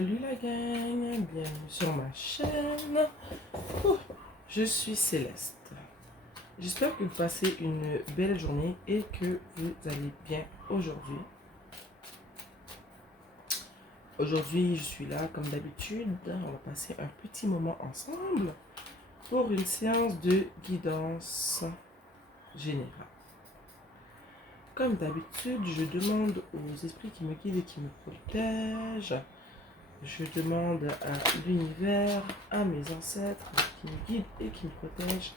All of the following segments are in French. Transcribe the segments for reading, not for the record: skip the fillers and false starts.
Salut la gang, bienvenue sur ma chaîne. Ouh, je suis Céleste. J'espère que vous passez une belle journée et que vous allez bien aujourd'hui. Aujourd'hui, je suis là comme d'habitude. On va passer un petit moment ensemble pour une séance de guidance générale. Comme d'habitude, je demande aux esprits qui me guident et qui me protègent. Je demande à l'univers, à mes ancêtres qui me guident et qui me protègent,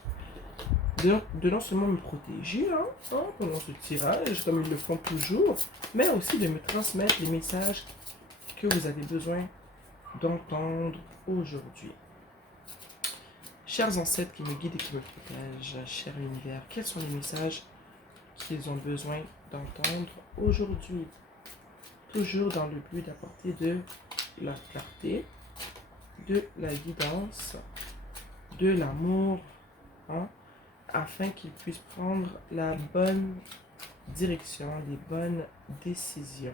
de non seulement me protéger pendant ce tirage, comme ils le font toujours, mais aussi de me transmettre les messages que vous avez besoin d'entendre aujourd'hui. Chers ancêtres qui me guident et qui me protègent, cher univers, quels sont les messages qu'ils ont besoin d'entendre aujourd'hui? Toujours dans le but d'apporter de la clarté, de la guidance, de l'amour, afin qu'ils puissent prendre la bonne direction, les bonnes décisions.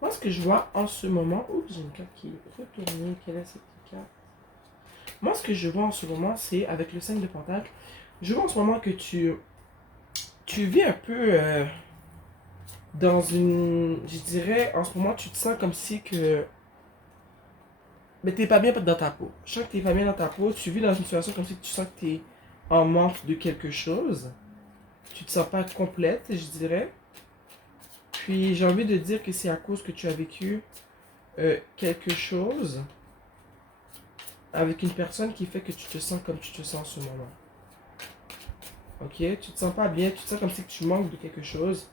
Moi, ce que je vois en ce moment... Oups, j'ai une carte qui est retournée. Quelle est cette carte? Moi, ce que je vois en ce moment, c'est avec le 5 de Pentacle. Je vois en ce moment que tu vis un peu dans une... Je dirais, en ce moment, tu te sens comme si que... Mais t'es pas bien dans ta peau. Je sens que t'es pas bien dans ta peau. Tu vis dans une situation comme si tu sens que t'es en manque de quelque chose. Tu te sens pas complète, je dirais. Puis j'ai envie de dire que c'est à cause que tu as vécu quelque chose avec une personne qui fait que tu te sens comme tu te sens en ce moment. Ok? Tu te sens pas bien, tu te sens comme si tu manques de quelque chose.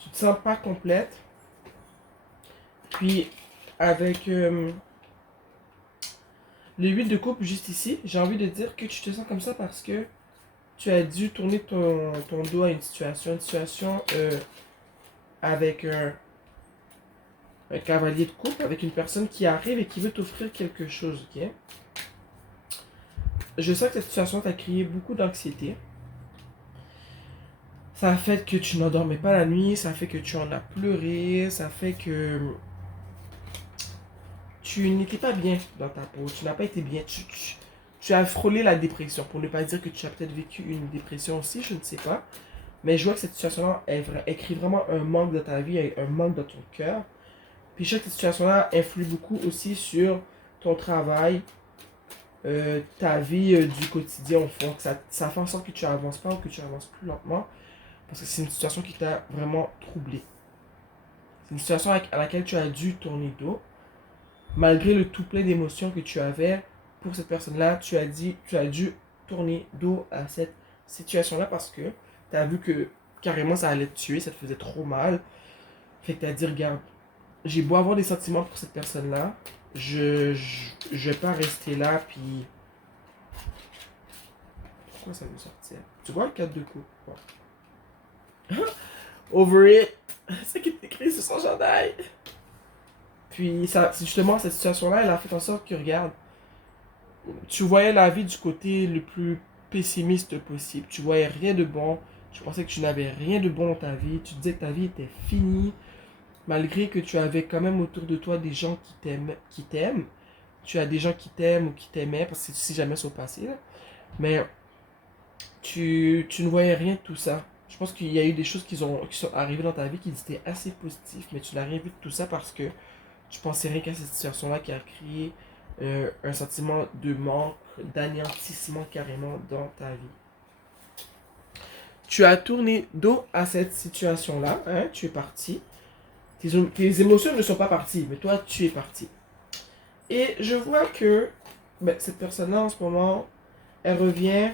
Tu te sens pas complète. Puis avec le 8 de coupe juste ici, j'ai envie de dire que tu te sens comme ça parce que tu as dû tourner ton dos à une situation avec un cavalier de coupe, avec une personne qui arrive et qui veut t'offrir quelque chose, ok? Je sens que cette situation t'a créé beaucoup d'anxiété. Ça a fait que tu n'endormais pas la nuit, ça a fait que tu en as pleuré, ça fait que tu n'étais pas bien dans ta peau, tu n'as pas été bien, tu as frôlé la dépression, pour ne pas dire que tu as peut-être vécu une dépression aussi, je ne sais pas. Mais je vois que cette situation-là, elle crée vraiment un manque dans ta vie, un manque dans ton cœur. Puis je sais que cette situation-là influe beaucoup aussi sur ton travail, ta vie du quotidien au fond. Que ça fait en sorte que tu n'avances pas ou que tu avances plus lentement. Parce que c'est une situation qui t'a vraiment troublé. C'est une situation à laquelle tu as dû tourner dos. Malgré le tout plein d'émotions que tu avais pour cette personne-là, tu as dû tourner dos à cette situation-là parce que tu as vu que carrément ça allait te tuer, ça te faisait trop mal. Fait que tu as dit, regarde, j'ai beau avoir des sentiments pour cette personne-là, je vais pas rester là, puis... Pourquoi ça veut sortir? Tu vois le 4 de coupe? Ouais. Over it! C'est qui t'écrit sur son chandail! Puis, ça, justement, cette situation-là, elle a fait en sorte que, regarde, tu voyais la vie du côté le plus pessimiste possible. Tu voyais rien de bon. Tu pensais que tu n'avais rien de bon dans ta vie. Tu disais que ta vie était finie. Malgré que tu avais quand même autour de toi des gens qui t'aiment. Tu as des gens qui t'aiment ou qui t'aimaient, parce que si jamais c'est au passé, là. Mais tu ne voyais rien de tout ça. Je pense qu'il y a eu des choses qui sont arrivées dans ta vie qui étaient assez positives, mais tu n'as rien vu de tout ça parce que tu pensais rien qu'à cette situation-là qui a créé un sentiment de manque, d'anéantissement carrément dans ta vie. Tu as tourné dos à cette situation-là, hein, tu es parti. Tes émotions ne sont pas parties, mais toi, tu es parti. Et je vois que cette personne-là, en ce moment, elle revient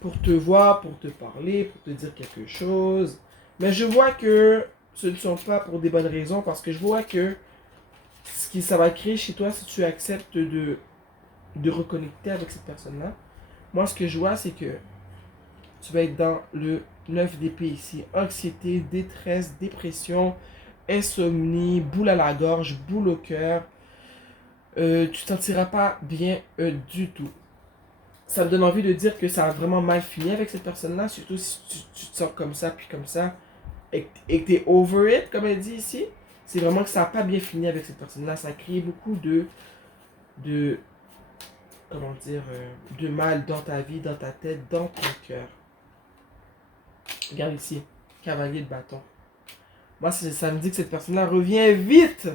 pour te voir, pour te parler, pour te dire quelque chose. Mais je vois que ce ne sont pas pour des bonnes raisons parce que je vois que ce qui ça va créer chez toi si tu acceptes de reconnecter avec cette personne-là. Moi, ce que je vois, c'est que tu vas être dans le 9 d'épée ici. Anxiété, détresse, dépression, insomnie, boule à la gorge, boule au cœur. Tu te sentiras pas bien du tout. Ça me donne envie de dire que ça a vraiment mal fini avec cette personne-là, surtout si tu te sens comme ça, puis comme ça, et que t'es over it, comme elle dit ici. C'est vraiment que ça n'a pas bien fini avec cette personne-là. Ça a créé beaucoup de comment dire, de mal dans ta vie, dans ta tête, dans ton cœur. Regarde ici, cavalier de bâton. Moi, ça me dit que cette personne-là revient vite.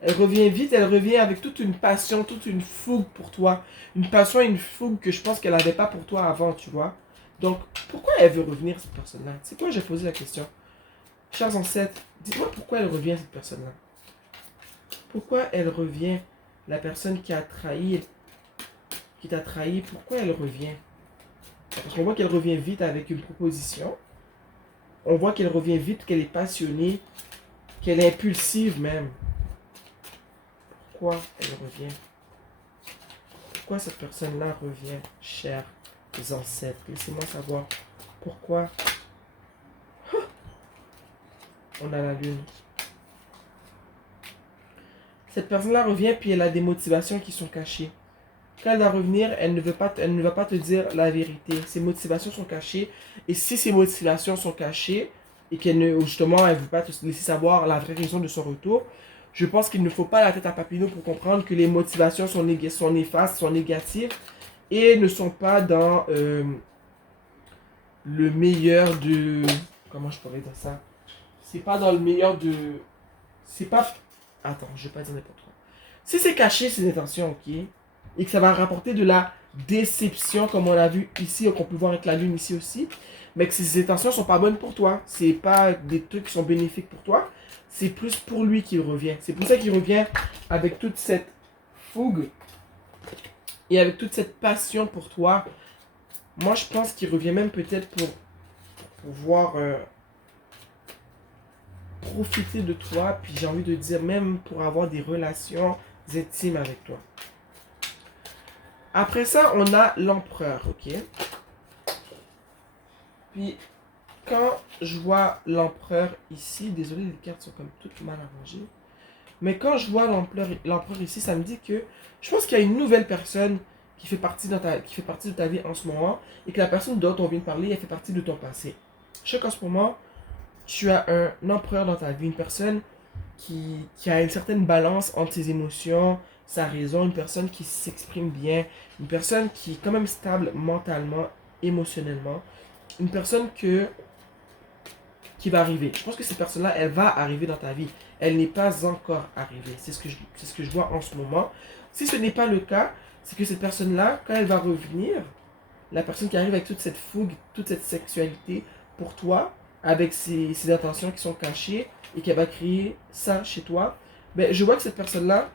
Elle revient vite, elle revient avec toute une passion, toute une fougue pour toi. Une passion et une fougue que je pense qu'elle n'avait pas pour toi avant, tu vois. Donc, pourquoi elle veut revenir, cette personne-là? C'est quoi, j'ai posé la question. Chers ancêtres, dites-moi pourquoi elle revient, cette personne-là. Pourquoi elle revient, la personne qui t'a trahi, pourquoi elle revient? Parce qu'on voit qu'elle revient vite avec une proposition. On voit qu'elle revient vite, qu'elle est passionnée, qu'elle est impulsive même. Pourquoi elle revient? Pourquoi cette personne-là revient, chers ancêtres? Laissez-moi savoir pourquoi. On a la lune. Cette personne-là revient puis elle a des motivations qui sont cachées. Quand elle va revenir, elle ne va pas te dire la vérité. Ses motivations sont cachées. Et si ces motivations sont cachées et qu'elle ne, justement, elle ne veut pas te laisser savoir la vraie raison de son retour, je pense qu'il ne faut pas la tête à Papineau pour comprendre que les motivations sont néfastes, sont négatives et ne sont pas dans le meilleur de... Comment je pourrais dire ça? C'est pas dans le meilleur de... C'est pas... Attends, je vais pas dire n'importe quoi. Si c'est caché, c'est intentions, ok? Et que ça va rapporter de la déception, comme on l'a vu ici, qu'on peut voir avec la lune ici aussi, mais que ces intentions sont pas bonnes pour toi. C'est pas des trucs qui sont bénéfiques pour toi. C'est plus pour lui qu'il revient. C'est pour ça qu'il revient avec toute cette fougue et avec toute cette passion pour toi. Moi, je pense qu'il revient même peut-être pour pouvoir profiter de toi. Puis j'ai envie de dire même pour avoir des relations intimes avec toi. Après ça, on a l'empereur, ok? Puis, quand je vois l'empereur ici, désolé, les cartes sont comme toutes mal arrangées. Mais quand je vois l'empereur ici, ça me dit que je pense qu'il y a une nouvelle personne qui fait partie de ta vie en ce moment et que la personne dont on vient de parler, elle fait partie de ton passé. Je sais qu'en ce moment, tu as un empereur dans ta vie, une personne qui a une certaine balance entre ses émotions, sa raison, une personne qui s'exprime bien, une personne qui est quand même stable mentalement, émotionnellement, une personne qui va arriver. Je pense que cette personne-là, elle va arriver dans ta vie. Elle n'est pas encore arrivée. C'est ce que je vois en ce moment. Si ce n'est pas le cas, c'est que cette personne-là, quand elle va revenir, la personne qui arrive avec toute cette fougue, toute cette sexualité pour toi, avec ses intentions qui sont cachées et qu'elle va créer ça chez toi, ben, je vois que cette personne-là,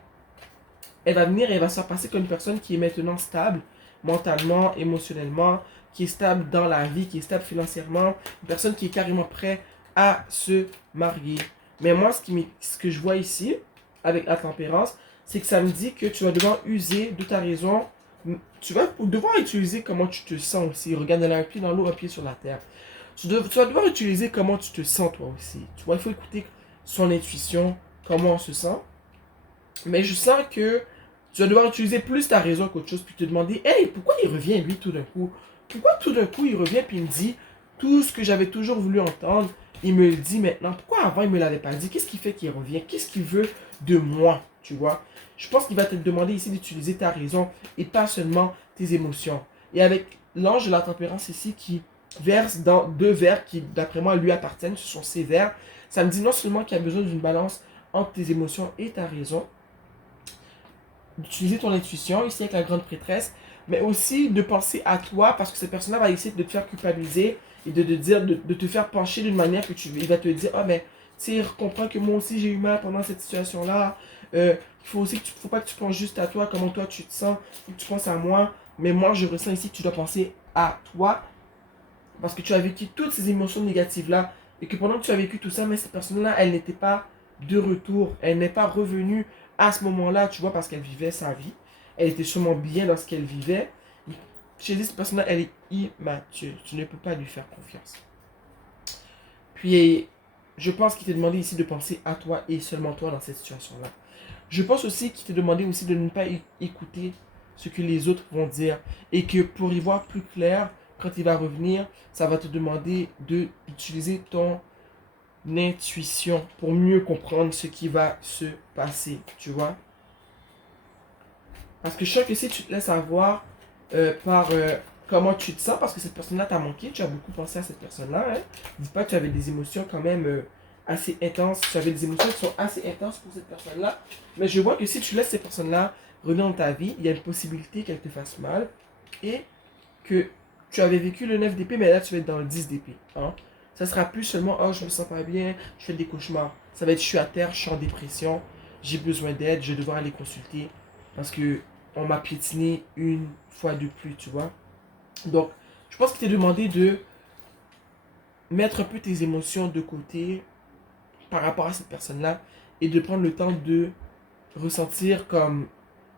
elle va venir et elle va se faire passer comme une personne qui est maintenant stable, mentalement, émotionnellement, qui est stable dans la vie, qui est stable financièrement, une personne qui est carrément prête à se marier. Mais moi, ce que je vois ici, avec la tempérance, c'est que ça me dit que tu vas devoir user de ta raison. Tu vas devoir utiliser comment tu te sens aussi. Regarde, elle a un pied dans l'eau, un pied sur la terre. Tu vas devoir utiliser comment tu te sens toi aussi. Tu vois, il faut écouter son intuition, comment on se sent. Mais je sens que tu vas devoir utiliser plus ta raison qu'autre chose, puis te demander, hey, pourquoi il revient lui tout d'un coup? Pourquoi tout d'un coup il revient puis il me dit tout ce que j'avais toujours voulu entendre, il me le dit maintenant. Pourquoi avant il me l'avait pas dit? Qu'est-ce qui fait qu'il revient? Qu'est-ce qu'il veut de moi? Tu vois? Je pense qu'il va te demander ici d'utiliser ta raison et pas seulement tes émotions. Et avec l'ange de la tempérance ici qui verse dans deux verres qui, d'après moi, lui appartiennent, ce sont ses verres, ça me dit non seulement qu'il y a besoin d'une balance entre tes émotions et ta raison, d'utiliser ton intuition ici avec la grande prêtresse, mais aussi de penser à toi parce que cette personne-là va essayer de te faire culpabiliser et de te faire pencher d'une manière que il va te dire, ah mais tu sais, comprends que moi aussi j'ai eu mal pendant cette situation-là. Il faut aussi faut pas que tu penses juste à toi, comment toi tu te sens, faut que tu penses à moi, Mais moi, je ressens ici que tu dois penser à toi parce que tu as vécu toutes ces émotions négatives-là et que pendant que tu as vécu tout ça, mais cette personne-là, elle n'était pas de retour. Elle n'est pas revenue à ce moment-là, tu vois, parce qu'elle vivait sa vie. Elle était sûrement bien dans ce qu'elle vivait. Je dis, cette personne-là, elle est immature. Tu ne peux pas lui faire confiance. Puis, je pense qu'il t'est demandé ici de penser à toi et seulement toi dans cette situation-là. Je pense aussi qu'il t'est demandé aussi de ne pas écouter ce que les autres vont dire. Et que pour y voir plus clair, quand il va revenir, ça va te demander d'utiliser ton intuition pour mieux comprendre ce qui va se passer. Tu vois? Parce que je sens que si tu te laisses avoir par comment tu te sens, parce que cette personne-là t'a manqué, tu as beaucoup pensé à cette personne-là. Hein? Dis pas que tu avais des émotions quand même assez intenses. Tu avais des émotions qui sont assez intenses pour cette personne-là. Mais je vois que si tu laisses cette personne-là revenir dans ta vie, il y a une possibilité qu'elle te fasse mal. Et que tu avais vécu le 9 d'épée, mais là tu vas être dans le 10 d'épée. Hein? Ça sera plus seulement, oh je me sens pas bien, je fais des cauchemars. Ça va être, je suis à terre, je suis en dépression, j'ai besoin d'aide, je vais devoir aller consulter. Parce que on m'a piétiné une fois de plus, tu vois. Donc, je pense qu'il t'est demandé de mettre un peu tes émotions de côté par rapport à cette personne-là et de prendre le temps de ressentir comme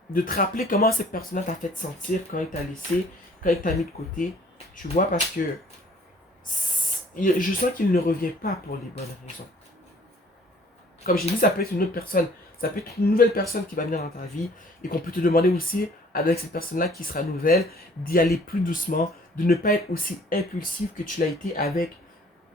de te rappeler comment cette personne-là t'a fait sentir quand elle t'a laissé, quand elle t'a mis de côté, tu vois, parce que je sens qu'il ne revient pas pour les bonnes raisons. Comme j'ai dit, ça peut être une autre personne, ça peut être une nouvelle personne qui va venir dans ta vie et qu'on peut te demander aussi, avec cette personne-là qui sera nouvelle, d'y aller plus doucement, de ne pas être aussi impulsif que tu l'as été avec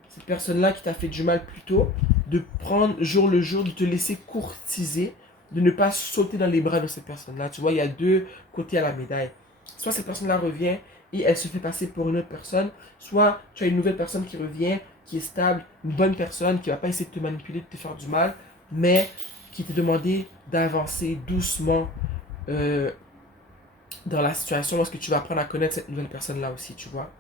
cette personne-là qui t'a fait du mal plus tôt, de prendre jour le jour, de te laisser courtiser, de ne pas sauter dans les bras de cette personne-là. Tu vois, il y a deux côtés à la médaille. Soit cette personne-là revient et elle se fait passer pour une autre personne, soit tu as une nouvelle personne qui revient, qui est stable, une bonne personne, qui ne va pas essayer de te manipuler, de te faire du mal, mais qui t'a demandé d'avancer doucement dans la situation lorsque tu vas apprendre à connaître cette nouvelle personne-là aussi, tu vois.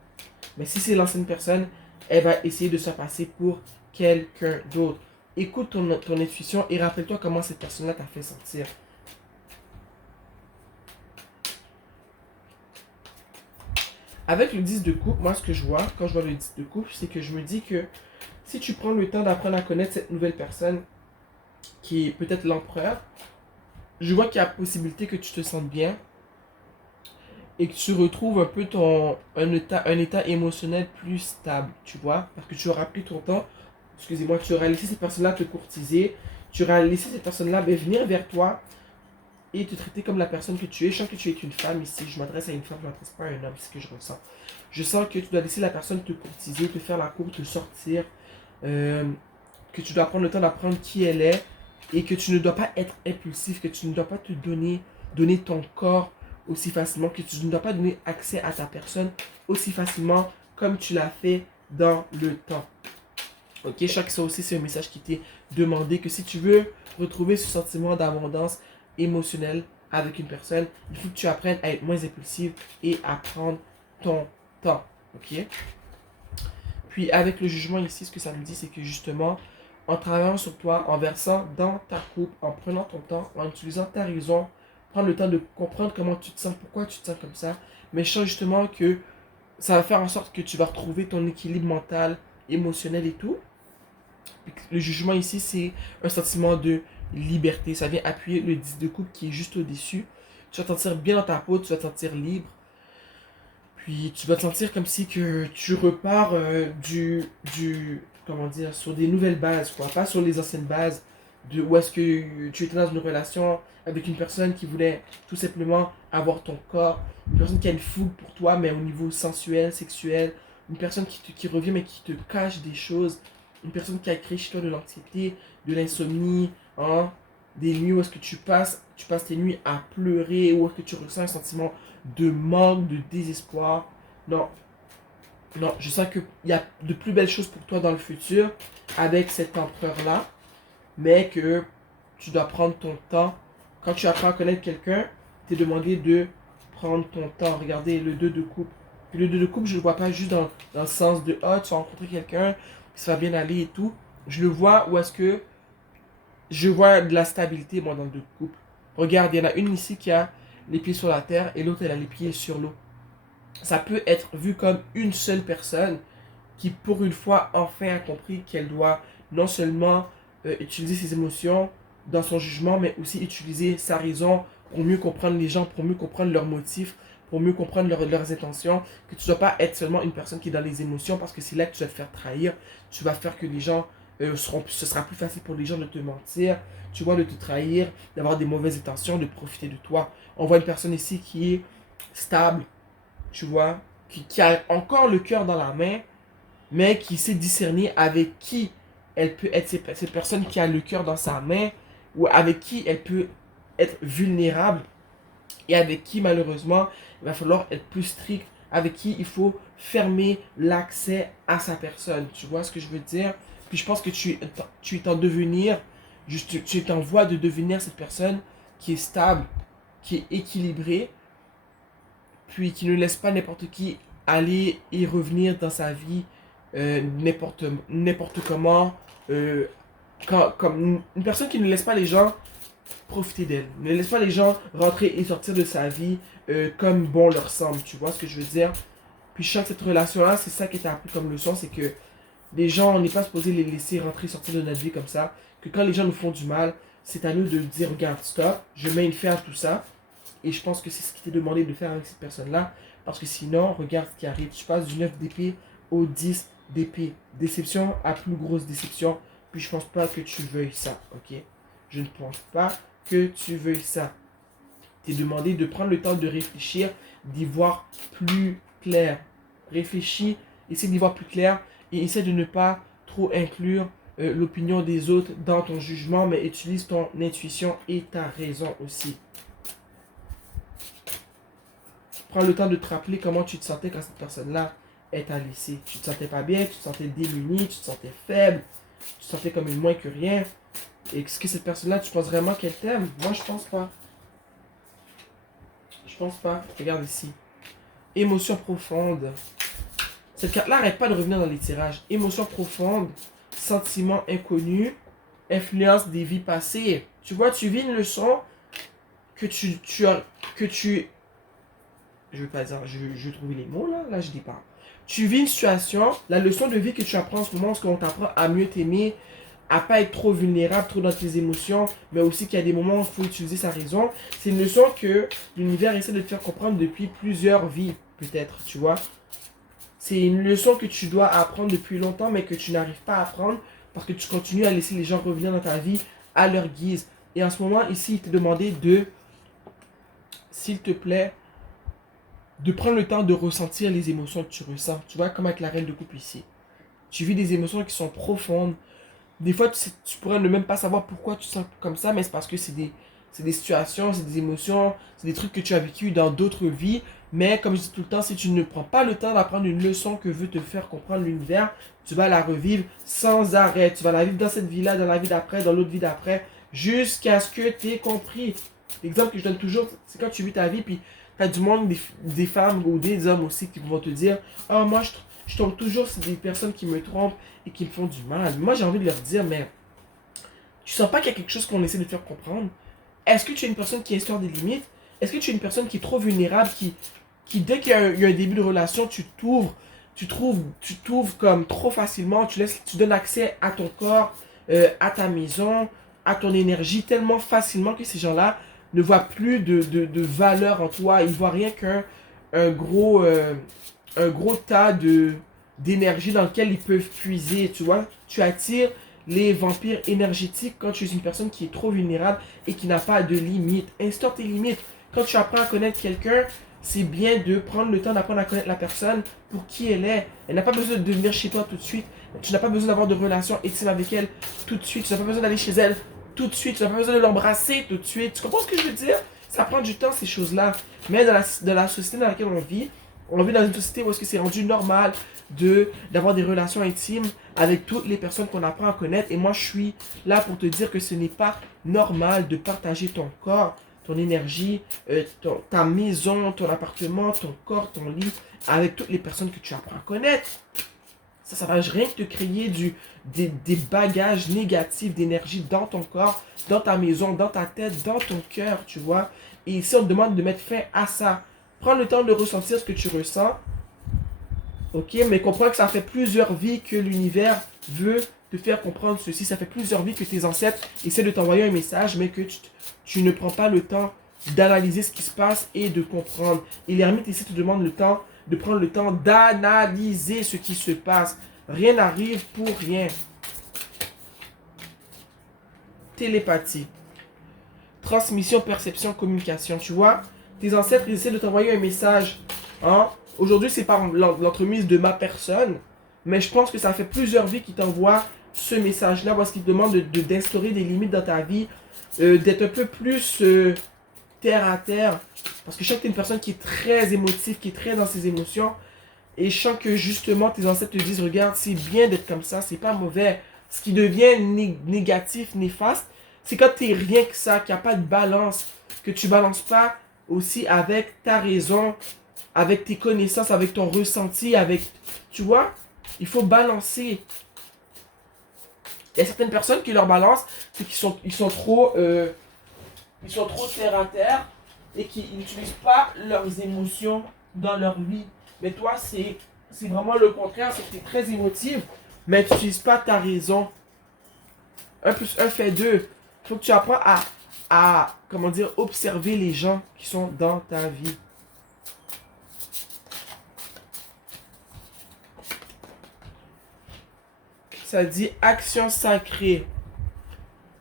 Mais si c'est l'ancienne personne, elle va essayer de se passer pour quelqu'un d'autre. Écoute ton intuition et rappelle-toi comment cette personne-là t'a fait sentir. Avec le 10 de coupe, moi ce que je vois, quand je vois le 10 de coupe, c'est que je me dis que si tu prends le temps d'apprendre à connaître cette nouvelle personne, qui est peut-être l'empereur, je vois qu'il y a possibilité que tu te sentes bien et que tu retrouves un peu un état émotionnel plus stable, tu vois, parce que tu auras pris ton temps, excusez-moi, tu auras laissé cette personne-là te courtiser, tu auras laissé cette personne-là venir vers toi et te traiter comme la personne que tu es. Je sens que tu es une femme ici, je m'adresse à une femme, je ne m'adresse pas à un homme, c'est ce que je ressens. Je sens que tu dois laisser la personne te courtiser, te faire la cour, te sortir, euh, que tu dois prendre le temps d'apprendre qui elle est et que tu ne dois pas être impulsif, que tu ne dois pas te donner ton corps aussi facilement, que tu ne dois pas donner accès à ta personne aussi facilement comme tu l'as fait dans le temps. Ok, chaque ça aussi c'est un message qui t'est demandé que si tu veux retrouver ce sentiment d'abondance émotionnelle avec une personne, il faut que tu apprennes à être moins impulsive et à prendre ton temps. Ok? Puis avec le jugement ici, ce que ça me dit, c'est que justement, en travaillant sur toi, en versant dans ta coupe, en prenant ton temps, en utilisant ta raison, prendre le temps de comprendre comment tu te sens, pourquoi tu te sens comme ça, mais je sens justement que ça va faire en sorte que tu vas retrouver ton équilibre mental, émotionnel et tout. Le jugement ici, c'est un sentiment de liberté. Ça vient appuyer le 10 de coupe qui est juste au-dessus. Tu vas te sentir bien dans ta peau, tu vas te sentir libre. Puis tu vas te sentir comme si que tu repars comment dire, sur des nouvelles bases, quoi. Pas sur les anciennes bases de où est-ce que tu étais dans une relation avec une personne qui voulait tout simplement avoir ton corps, une personne qui a une fougue pour toi, mais au niveau sensuel, sexuel, une personne qui revient mais qui te cache des choses, une personne qui a créé chez toi de l'anxiété, de l'insomnie, hein, des nuits où est-ce que tu passes tes nuits à pleurer, où est-ce que tu ressens un sentiment de manque, de désespoir. Non, non, je sens qu'il y a de plus belles choses pour toi dans le futur avec cet empereur-là, mais que tu dois prendre ton temps. Quand tu apprends à connaître quelqu'un, tu es demandé de prendre ton temps. Regardez le 2 de coupe. Puis le 2 de coupe, je ne le vois pas juste dans le sens de ah, tu as rencontré quelqu'un, ça va bien aller et tout. Je le vois où est-ce que je vois de la stabilité, moi, dans le 2 de coupe. Regarde, il y en a une ici qui a les pieds sur la terre et l'autre, elle a les pieds sur l'eau. Ça peut être vu comme une seule personne qui, pour une fois, enfin a compris qu'elle doit non seulement utiliser ses émotions dans son jugement, mais aussi utiliser sa raison pour mieux comprendre les gens, pour mieux comprendre leurs motifs, pour mieux comprendre leurs intentions, que tu ne dois pas être seulement une personne qui est dans les émotions, parce que c'est là que tu vas te faire trahir, tu vas faire que les gens ce sera plus facile pour les gens de te mentir, tu vois, de te trahir, d'avoir des mauvaises intentions, de profiter de toi. On voit une personne ici qui est stable, tu vois, qui a encore le cœur dans la main, mais qui sait discerner avec qui elle peut être cette personne qui a le cœur dans sa main, ou avec qui elle peut être vulnérable, et avec qui malheureusement il va falloir être plus strict, avec qui il faut fermer l'accès à sa personne. Tu vois ce que je veux dire? Puis je pense que tu es en devenir, tu es en voie de devenir cette personne qui est stable, qui est équilibrée, puis qui ne laisse pas n'importe qui aller et revenir dans sa vie n'importe comment, euh, comme une personne qui ne laisse pas les gens profiter d'elle, ne laisse pas les gens rentrer et sortir de sa vie comme bon leur semble, tu vois ce que je veux dire? Puis je sens que cette relation-là, c'est ça qui est appris comme leçon, c'est que les gens, on n'est pas supposé les laisser rentrer, sortir de notre vie comme ça, que quand les gens nous font du mal, c'est à nous de dire, regarde, stop, je mets une fin à tout ça, et je pense que c'est ce qui t'est demandé de faire avec cette personne-là. Parce que sinon, regarde ce qui arrive. Tu passes du 9 d'épée au 10 d'épée. Déception à plus grosse déception. Puis je pense pas que tu veuilles ça, ok? Je ne pense pas que tu veuilles ça. T'es demandé de prendre le temps de réfléchir, d'y voir plus clair. Réfléchis, essaie d'y voir plus clair et essaie de ne pas trop inclure l'opinion des autres dans ton jugement, mais utilise ton intuition et ta raison aussi. Prends le temps de te rappeler comment tu te sentais quand cette personne-là t'a laissé. Tu te sentais pas bien, tu te sentais démuni, tu te sentais faible, tu te sentais comme une moins que rien. Et est-ce que cette personne-là, tu penses vraiment qu'elle t'aime? Moi, je pense pas. Je pense pas. Regarde ici. Émotion profonde. Cette carte-là n'arrête pas de revenir dans les tirages. Émotion profonde, sentiment inconnu, influence des vies passées. Tu vois, tu vis une leçon que tu je vais pas dire, je vais trouver les mots là je dis pas. Tu vis une situation, la leçon de vie que tu apprends en ce moment, c'est qu'on t'apprend à mieux t'aimer, à pas être trop vulnérable, trop dans tes émotions, mais aussi qu'il y a des moments où il faut utiliser sa raison. C'est une leçon que l'univers essaie de te faire comprendre depuis plusieurs vies, peut-être, tu vois. C'est une leçon que tu dois apprendre depuis longtemps, mais que tu n'arrives pas à apprendre parce que tu continues à laisser les gens revenir dans ta vie à leur guise. Et en ce moment, ici, il t'est demandé de, s'il te plaît, de prendre le temps de ressentir les émotions que tu ressens. Tu vois, comme avec la reine de coupe ici. Tu vis des émotions qui sont profondes. Des fois, tu pourrais ne même pas savoir pourquoi tu sens comme ça, mais c'est parce que c'est des situations, c'est des émotions, c'est des trucs que tu as vécu dans d'autres vies. Mais comme je dis tout le temps, si tu ne prends pas le temps d'apprendre une leçon que veut te faire comprendre l'univers, tu vas la revivre sans arrêt. Tu vas la vivre dans cette vie-là, dans la vie d'après, dans l'autre vie d'après, jusqu'à ce que tu aies compris. L'exemple que je donne toujours, c'est quand tu vis ta vie, puis tu as du monde, des femmes ou des hommes aussi qui vont te dire « Ah, moi, je tombe toujours sur des personnes qui me trompent et qui me font du mal. » Moi, j'ai envie de leur dire « Mais tu sens pas qu'il y a quelque chose qu'on essaie de te faire comprendre? Est-ce que tu es une personne qui instaure des limites? Est-ce que tu es une personne qui est trop vulnérable, qui dès qu'il y a un début de relation, tu t'ouvres comme trop facilement, tu donnes accès à ton corps, à ta maison, à ton énergie tellement facilement que ces gens-là ne voient plus de valeur en toi. Ils voient rien qu'un un gros, euh, un gros tas d'énergie dans lequel ils peuvent puiser, tu vois. Tu attires les vampires énergétiques quand tu es une personne qui est trop vulnérable et qui n'a pas de limites. Instaure tes limites. Quand tu apprends à connaître quelqu'un, c'est bien de prendre le temps d'apprendre à connaître la personne pour qui elle est. Elle n'a pas besoin de venir chez toi tout de suite. Tu n'as pas besoin d'avoir de relation intime avec elle tout de suite. Tu n'as pas besoin d'aller chez elle tout de suite. Tu n'as pas besoin de l'embrasser tout de suite. Tu comprends ce que je veux dire? Ça prend du temps, ces choses-là. Mais dans la société dans laquelle on vit dans une société où est-ce que c'est rendu normal d'avoir des relations intimes avec toutes les personnes qu'on apprend à connaître. Et moi, je suis là pour te dire que ce n'est pas normal de partager ton corps, ton énergie, ta maison, ton appartement, ton corps, ton lit, avec toutes les personnes que tu apprends à connaître. Ça va rien que te créer des bagages négatifs d'énergie dans ton corps, dans ta maison, dans ta tête, dans ton cœur, tu vois. Et ici, on te demande de mettre fin à ça. Prends le temps de ressentir ce que tu ressens, ok, mais comprends que ça fait plusieurs vies que l'univers veut te faire comprendre ceci. Ça fait plusieurs vies que tes ancêtres essaient de t'envoyer un message, mais que tu ne prends pas le temps d'analyser ce qui se passe et de comprendre. Et l'ermite ici te demande le temps de prendre le temps d'analyser ce qui se passe. Rien n'arrive pour rien. Télépathie. Transmission, perception, communication. Tu vois, tes ancêtres essaient de t'envoyer un message. Hein? Aujourd'hui, c'est par l'entremise de ma personne, mais je pense que ça fait plusieurs vies qui t'envoient ce message-là parce qu'ils te demandent d'instaurer des limites dans ta vie, d'être un peu plus terre à terre. Parce que je sens que tu es une personne qui est très émotive, qui est très dans ses émotions. Et je sens que justement tes ancêtres te disent, regarde, c'est bien d'être comme ça, c'est pas mauvais. Ce qui devient négatif, néfaste, c'est quand tu es rien que ça, qu'il n'y a pas de balance, que tu balances pas aussi avec ta raison, avec tes connaissances, avec ton ressenti, avec... Tu vois, il faut balancer. Il y a certaines personnes qui leur balancent, c'est qu'ils sont trop terre à terre et qui n'utilisent pas leurs émotions dans leur vie. Mais toi, c'est vraiment le contraire, c'est que tu es très émotive, mais tu n'utilises pas ta raison. 1 plus 1 fait 2. Il faut que tu apprends à, comment dire, observer les gens qui sont dans ta vie. Ça dit action sacrée.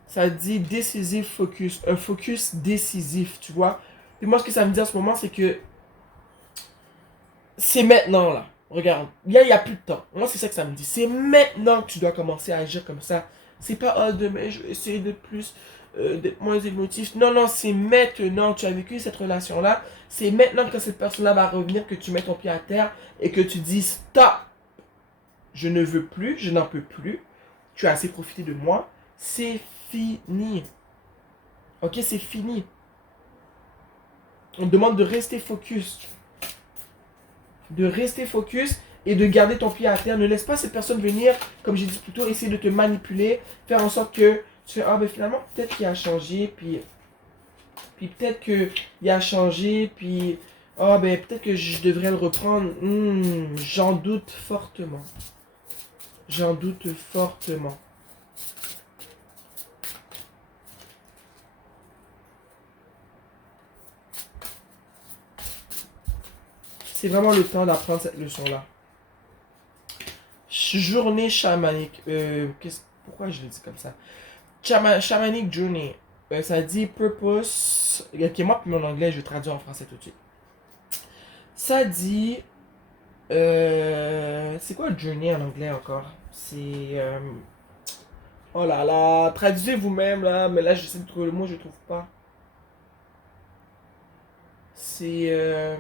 Ça dit décisif focus. Un focus décisif, tu vois. Et moi, ce que ça me dit en ce moment, c'est que c'est maintenant, là. Regarde, il y a plus de temps. Moi, c'est ça que ça me dit. C'est maintenant que tu dois commencer à agir comme ça. C'est pas, oh, demain, je vais essayer d'être moins émotif. Non, non, c'est maintenant. Tu as vécu cette relation-là. C'est maintenant que cette personne-là va revenir que tu mets ton pied à terre et que tu dis stop. Je ne veux plus, je n'en peux plus. Tu as assez profité de moi. C'est fini. Ok, c'est fini. On te demande de rester focus. De rester focus et de garder ton pied à terre. Ne laisse pas cette personne venir, comme j'ai dit plus tôt, essayer de te manipuler, faire en sorte que tu fais, ah ben finalement, peut-être qu'il a changé, puis peut-être qu'il a changé, puis ah ben peut-être que je devrais le reprendre. J'en doute fortement. J'en doute fortement. C'est vraiment le temps d'apprendre cette leçon-là. Journée chamanique. Pourquoi je le dis comme ça? Shamanic journey. Ça dit purpose. Ok, moi, puis mon anglais, je vais traduire en français tout de suite. Ça dit. C'est quoi journey en anglais encore? C'est. Oh là là, traduisez vous-même là, mais là j'essaie de trouver le mot, je trouve pas. C'est.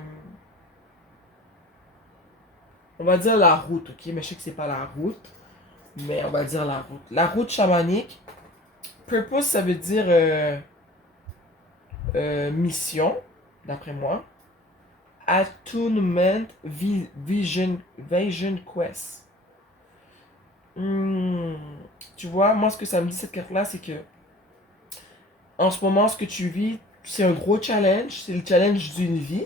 On va dire la route, ok? Mais je sais que c'est pas la route. Mais on va dire la route. La route chamanique. Purpose, ça veut dire mission, d'après moi. Attunement, vision quest. Tu vois, moi ce que ça me dit cette carte-là, c'est que en ce moment, ce que tu vis, c'est un gros challenge. C'est le challenge d'une vie.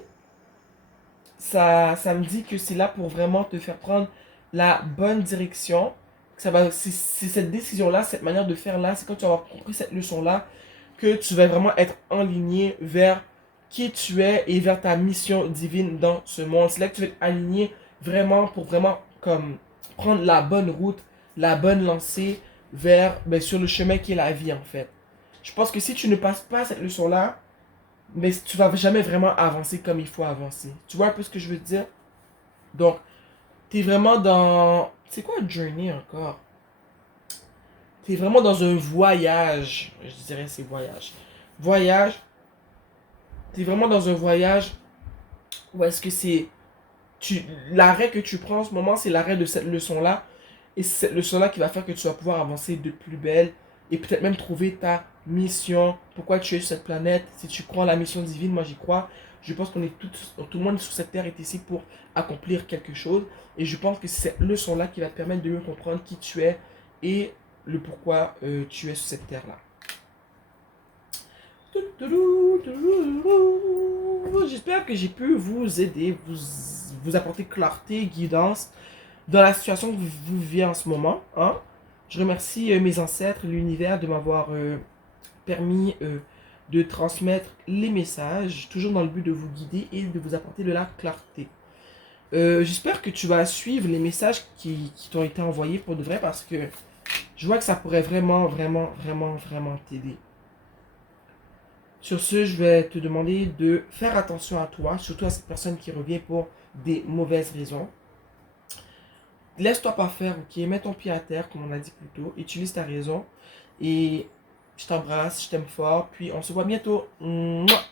Ça me dit que c'est là pour vraiment te faire prendre la bonne direction. C'est cette décision-là, cette manière de faire là, c'est quand tu vas avoir compris cette leçon-là, que tu vas vraiment être enligné vers qui tu es et vers ta mission divine dans ce monde. C'est là que tu vas être aligné vraiment pour vraiment comme prendre la bonne route, la bonne lancée vers, sur le chemin qui est la vie en fait. Je pense que si tu ne passes pas cette leçon-là, mais tu vas jamais vraiment avancer comme il faut avancer. Tu vois un peu ce que je veux te dire? Donc, t'es vraiment dans... C'est quoi journey encore? T'es vraiment dans un voyage. Je dirais c'est voyage. Voyage. T'es vraiment dans un voyage où est-ce que c'est... L'arrêt que tu prends en ce moment, c'est l'arrêt de cette leçon-là. Et c'est cette leçon-là qui va faire que tu vas pouvoir avancer de plus belle et peut-être même trouver ta mission, pourquoi tu es sur cette planète. Si tu crois en la mission divine, moi j'y crois. Je pense qu'on est tout le monde sur cette terre est ici pour accomplir quelque chose. Et je pense que c'est cette leçon-là qui va te permettre de mieux comprendre qui tu es et le pourquoi tu es sur cette terre-là. J'espère que j'ai pu vous aider, vous apporter clarté, guidance dans la situation que vous vivez en ce moment. Hein? Je remercie mes ancêtres, l'univers de m'avoir permis de transmettre les messages, toujours dans le but de vous guider et de vous apporter de la clarté. J'espère que tu vas suivre les messages qui t'ont été envoyés pour de vrai parce que je vois que ça pourrait vraiment, vraiment, vraiment, vraiment t'aider. Sur ce, je vais te demander de faire attention à toi, surtout à cette personne qui revient pour des mauvaises raisons. Laisse-toi pas faire, ok? Mets ton pied à terre, comme on a dit plus tôt. Utilise ta raison. Et je t'embrasse, je t'aime fort. Puis on se voit bientôt. Mouah.